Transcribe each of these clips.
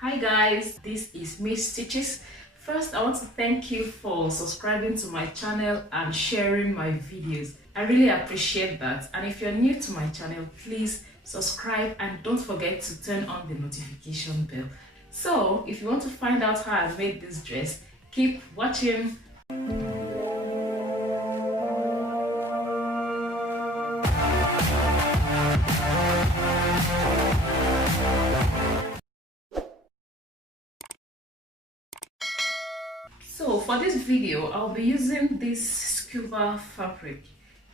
Hi guys, this is Miss Stitches. First, I want to thank you for subscribing to my channel and sharing my videos. I really appreciate that. And if you're new to my channel, please subscribe and don't forget to turn on the notification bell. So, if you want to find out how I made this dress, keep watching. So for this video, I'll be using this scuba fabric.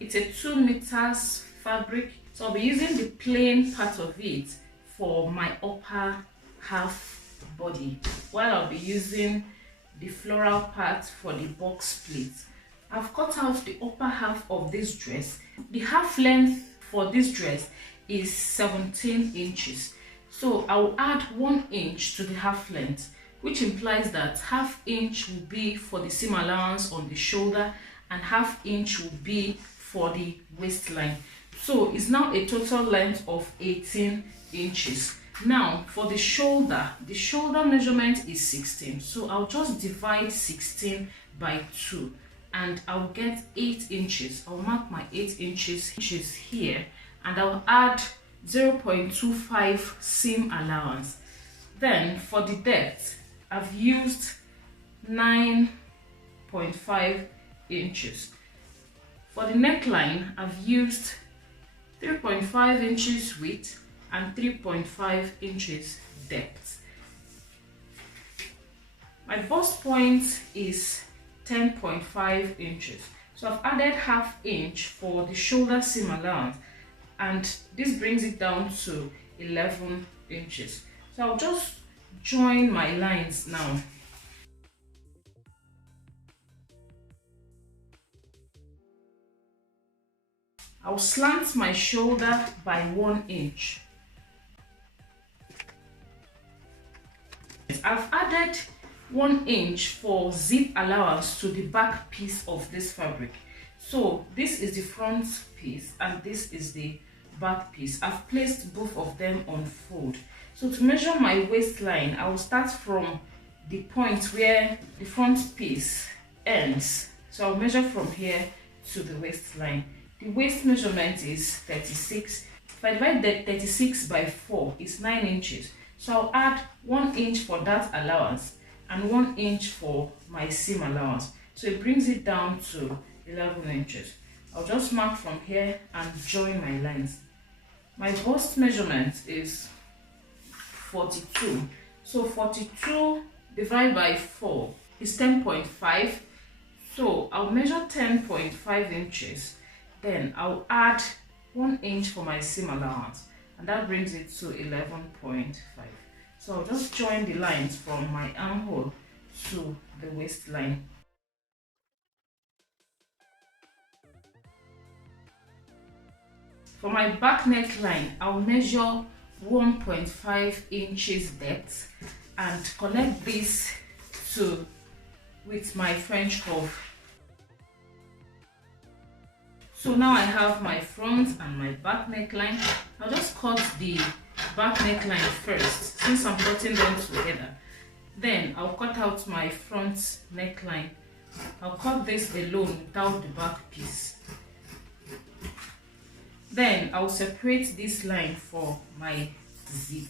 It's a 2 meters fabric. So I'll be using the plain part of it for my upper half body, while I'll be using the floral part for the box pleat. I've cut out the upper half of this dress. The half length for this dress is 17 inches. So I'll add 1 inch to the half length, which implies that half inch will be for the seam allowance on the shoulder and half inch will be for the waistline. So it's now a total length of 18 inches. Now for the shoulder measurement is 16. So I'll just divide 16 by 2 and I'll get 8 inches. I'll mark my 8 inches here and I'll add 0.25 seam allowance. Then for the depth, I've used 9.5 inches. For the neckline, I've used 3.5 inches width and 3.5 inches depth. My bust point is 10.5 inches. So I've added half inch for the shoulder seam allowance and this brings it down to 11 inches. So I'll just join my lines now. I'll slant my shoulder by 1 inch. I've added 1 inch for zip allowance to the back piece of this fabric. So this is the front piece and this is the back piece. I've placed both of them on fold. So to measure my waistline, I will start from the point where the front piece ends. So I'll measure from here to the waistline. The waist measurement is 36. If I divide the 36 by 4, it's 9 inches. So I'll add 1 inch for that allowance and 1 inch for my seam allowance. So it brings it down to 11 inches. I'll just mark from here and join my lines. My bust measurement is 42. So 42 divided by 4 is 10.5. So I'll measure 10.5 inches. Then I'll add 1 inch for my seam allowance and that brings it to 11.5. So I'll just join the lines from my armhole to the waistline. For my back neckline, I'll measure 1.5 inches depth and connect this with my French curve. So now I have my front and my back neckline. I'll just cut the back neckline first since I'm cutting them together. Then I'll cut out my front neckline. I'll cut this alone without the back piece. Then I'll separate this line for my zip.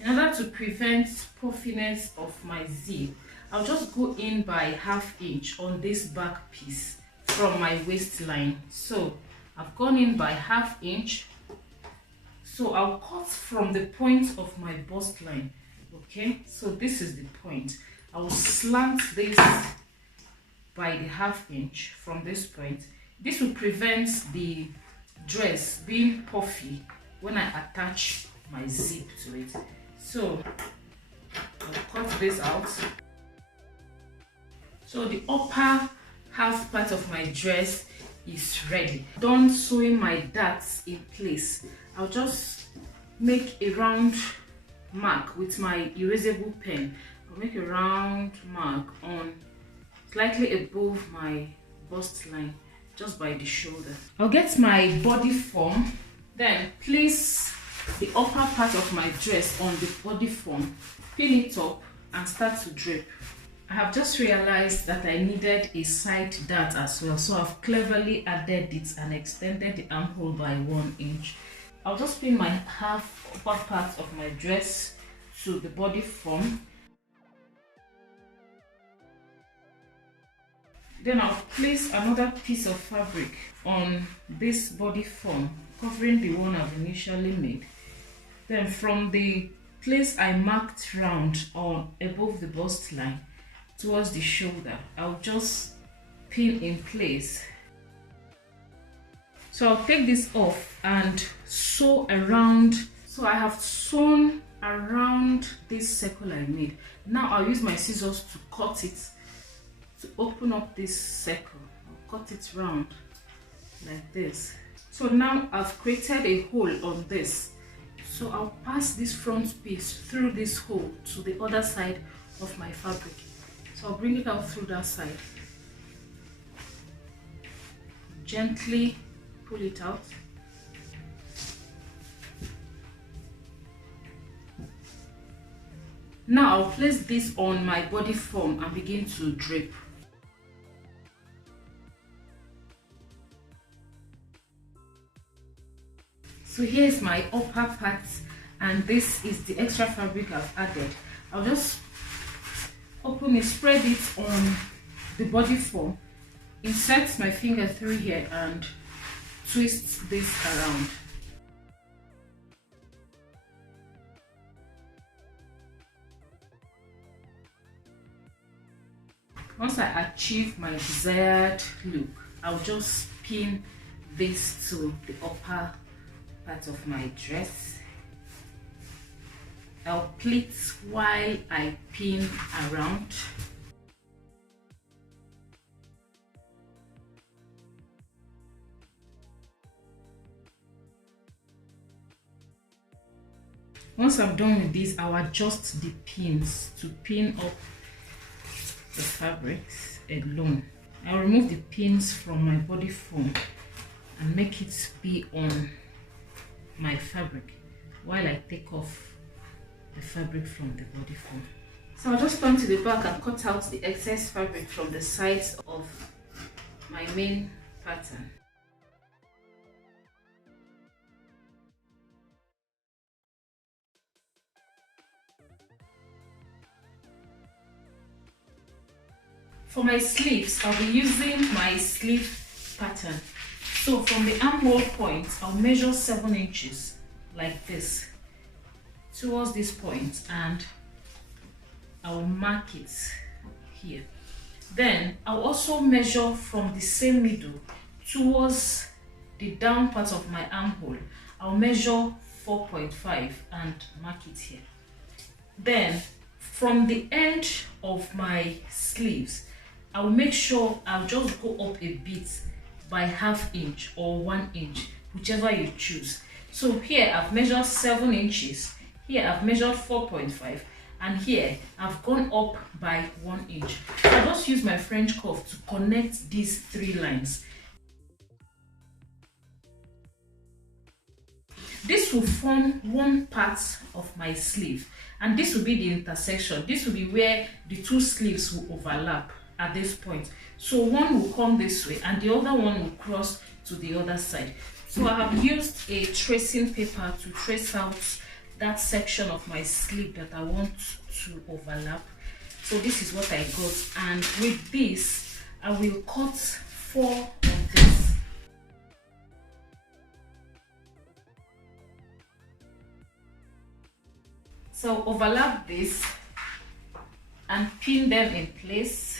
In order to prevent puffiness of my zip, I'll just go in by ½ inch on this back piece from my waistline. So I've gone in by ½ inch. So I'll cut from the point of my bust line. Okay, so this is the point. I will slant this by the ½ inch from this point. This will prevent the dress being puffy when I attach my zip to it. So I'll cut this out. So the upper half part of my dress is ready. Done sewing my darts in place. I'll just make a round mark with my erasable pen. I'll make a round mark on slightly above my bust line, just by the shoulder. I'll get my body form. Then place the upper part of my dress on the body form, pin it up and start to drape. I have just realized that I needed a side dart as well, so I've cleverly added it and extended the armhole by 1 inch. I'll just pin my half upper part of my dress to the body form. Then I'll place another piece of fabric on this body form, covering the one I've initially made. Then from the place I marked round or above the bust line towards the shoulder, I'll just pin in place. So I'll take this off and sew around. So I have sewn around this circle I made. Now I'll use my scissors to cut it, to open up this circle. I'll cut it round like this. So now I've created a hole on this. So I'll pass this front piece through this hole to the other side of my fabric. So I'll bring it out through that side. Gently pull it out. Now I'll place this on my body form and begin to drape. So here's my upper part, and this is the extra fabric I've added. I'll just open it, spread it on the body form, insert my finger through here and twist this around. Once I achieve my desired look, I'll just pin this to the upper part of my dress. I'll pleat while I pin around. Once I'm done with this, I'll adjust the pins to pin up the fabrics alone. I'll remove the pins from my body form and make it be on my fabric while I take off the fabric from the body form. So I'll just turn to the back and cut out the excess fabric from the sides of my main pattern. For my sleeves, I'll be using my sleeve pattern. So from the armhole point, I'll measure 7 inches like this towards this point, and I'll mark it here. Then I'll also measure from the same middle towards the down part of my armhole. I'll measure 4.5 and mark it here. Then from the end of my sleeves, I'll make sure I'll just go up a bit by ½ inch or 1 inch, whichever you choose. So here I've measured 7 inches, here I've measured 4.5, and here I've gone up by 1 inch. I'll just use my French curve to connect these 3 lines. This will form one part of my sleeve, and this will be the intersection. This will be where the 2 sleeves will overlap at this point. So one will come this way and the other one will cross to the other side. So I have used a tracing paper to trace out that section of my sleeve that I want to overlap. So this is what I got, and with this I will cut 4 of this. So overlap this and pin them in place.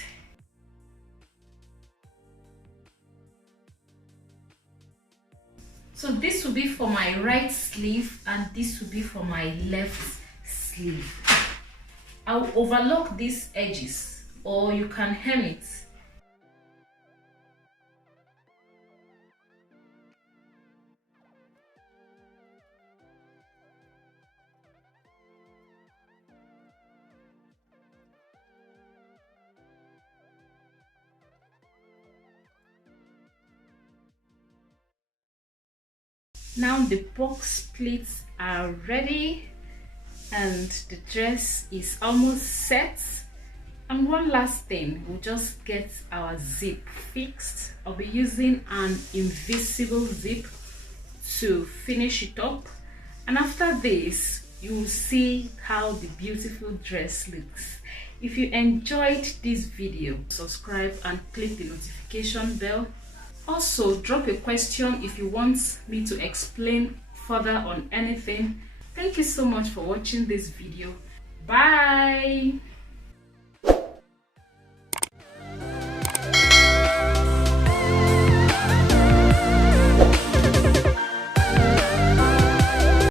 So this will be for my right sleeve and this will be for my left sleeve. I'll overlock these edges, or you can hem it. Now the box pleats are ready and the dress is almost set. And one last thing, we'll just get our zip fixed. I'll be using an invisible zip to finish it up, and after this you will see how the beautiful dress looks. If you enjoyed this video, subscribe and click the notification bell. Also, drop a question if you want me to explain further on anything. Thank you so much for watching this video. Bye.